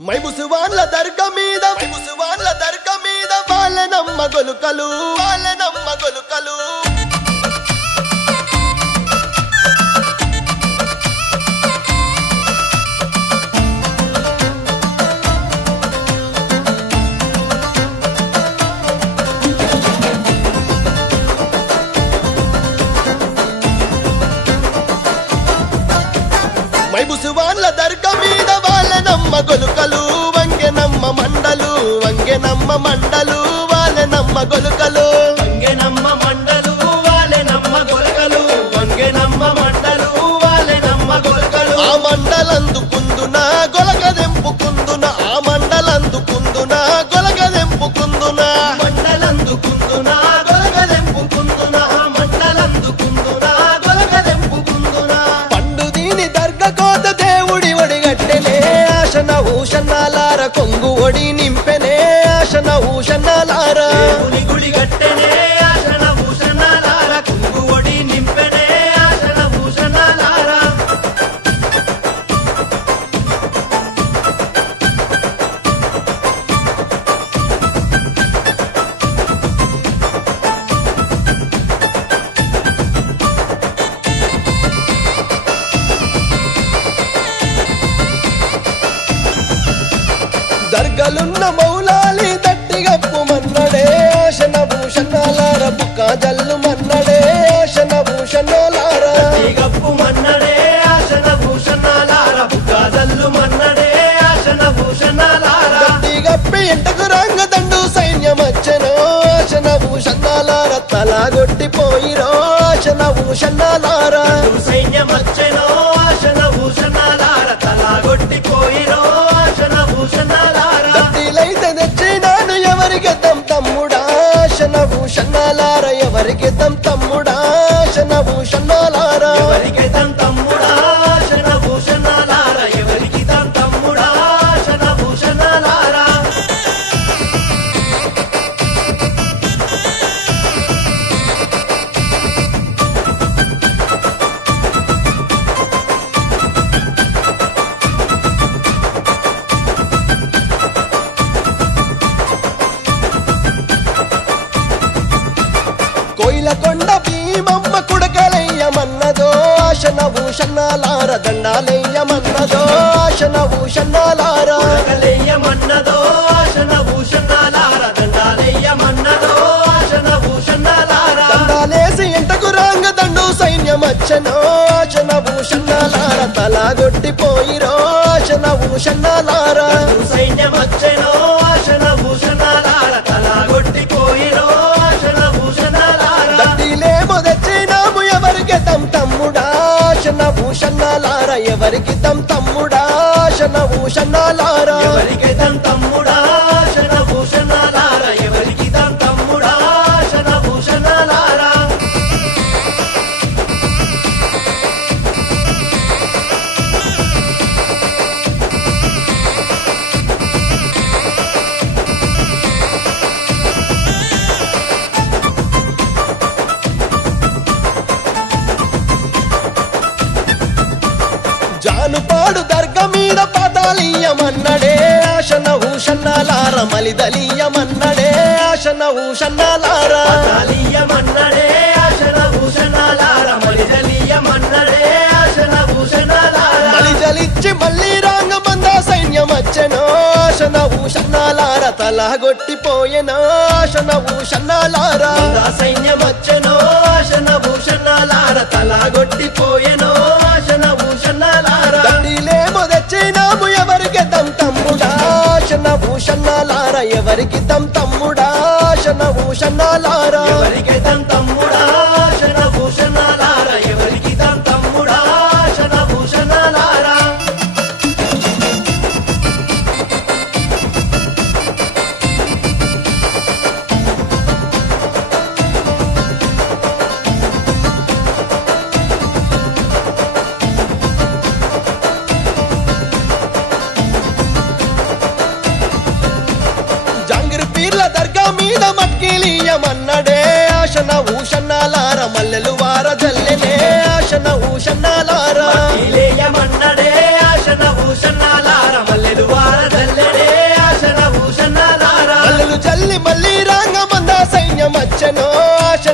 మైముసువాన్ల దర్గా మీద వాళ్ళనమ్మ గొలుకలు మైముసువాన్ల దర్గా మీద వాళ్ళనమ్మ గొలుకలు వంగెనమ్మ మండలు వాళ్ళనమ్మ గొలుకలు వంగెనమ్మ మండలు వాళ్ళనమ్మ గొలుకలు వంగెనమ్మ మండలు వాళ్ళనమ్మ గొలుకలు ఆ మండలందుకుందున గొలగదెంపుకుందున మండలందుకుందున గొలగదెంపుకుందున పండు దీని దర్గ కోత దేవుడి ఒడిగట్టెనే ఆశన ఊషన్నాలార కొంగు ఒడి నింపెనే ఆశన ఊషన్నాలార దేవుని గుడి గట్టెనే ఆశన భూషణాలార కుంగు ఒడి నింపెనే ఆశన భూషణాలార దర్గలున్న మౌలాలి దట్టిగప్పు మన్నడే ఆశన భూషణాలార బుక్క జల్లు మన్నడే ఆశన భూషణాలార గప్పు మన్నడే ఆశన భూషణాలార బుక్కాజల్లు మన్నడే ఆశన భూషణాలార దట్టిగప్పి ఎంటకు రంగ దండు సైన్యమచ్చనో ఆశన భూషణాలార తలాగొట్టిపోయిరో ఆశన భూషణాలార సైన్యమచ్చెనో ఆశన భూషణాలార తలాగొట్టిపోయిరో ఆశన భూషణాలార దట్టిలైతే తెచ్చినాను ఎవరికి తమ్ముడా ఆశన భూషణాలార ఎవరికి తమ్ముడా ఆశన భూషణాలార ఎవరికి తమ్ముడా ఆశన భూషణాలార ఎవరికి తమ్ముడా ఆశన భూషణాలార కోయిలకొండ భీమమ్మ కుడకలయ్యమన్నదో ఆశన భూషణాలార దండాలయ్యమన్నదో ఆశన భూషణాలార కలయ్యమన్నదో ఆశన భూషణాలార దండాలయ్యమన్నదో ఆశన భూషణాలార దండాలేసి ఎంటకు రాంగ దండు సైన్యమచ్చనో ఆశన భూషణాలార తలాగొట్టిపోయిరో ఆశన భూషణాలార సైన్యమచ్చెనో ఆశన భూషణాలార తలాగొట్టిపోయిరో ఆశన భూషణాలార దట్టిలేమో తెచ్చినాము ఎవరికి తమ్ముడా ఆశన భూషణాలార ఎవరికి తమ్ముడా ఆశన భూషణాలార ఎవరికి తమ్ముడా ఆశన భూషణాలార ఎవరికి తమ్ముడా ఆశన భూషణాలార జానుపాడు దర్గ మీద పాతాళీయమన్నడే ఆశన ఊషన్నాలార మలిదలీయమన్నడే ఆశన ఊషన్నాలార కాళీయమన్నడే ఆశన భూషణాలార మలిజలీయమన్నడే ఆశన భూషణాలార మలిజలిచ్చి మళ్ళీ రాంగ మంద సైన్యమచ్చనో ఆశన ఊషన్నాలార తలగొట్టిపోయెనో ఆశన ఊషన్నాలార సైన్యమచ్చెనో ఆశన భూషణాలార తలాగొట్టిపోయెనో ఆశన భూషణాలార దట్టిలేమో తెచ్చినాము ఎవరికి తమ్ముడా ఆశన భూషణాలార ఎవరికి తమ్ముడా ఆశన భూషణాలార ఎవరికి తమ్ముడా ఆశన భూషణాలార ఎవరికి తమ్ముడా ఆశన భూషణాలార జాంగిరి పీర్ల దర్గా మీద మట్కిలీయమన్నడే ఆశన ఊషన్నాలార మల్లెలు వార జల్లెనే ఆశన ఊషన్నాలార ఇలేయమన్నడే ఆశన భూషణాలార మల్లెలు వార మళ్ళీ రాంగమంద సైన్యం వచ్చెనో ఆశ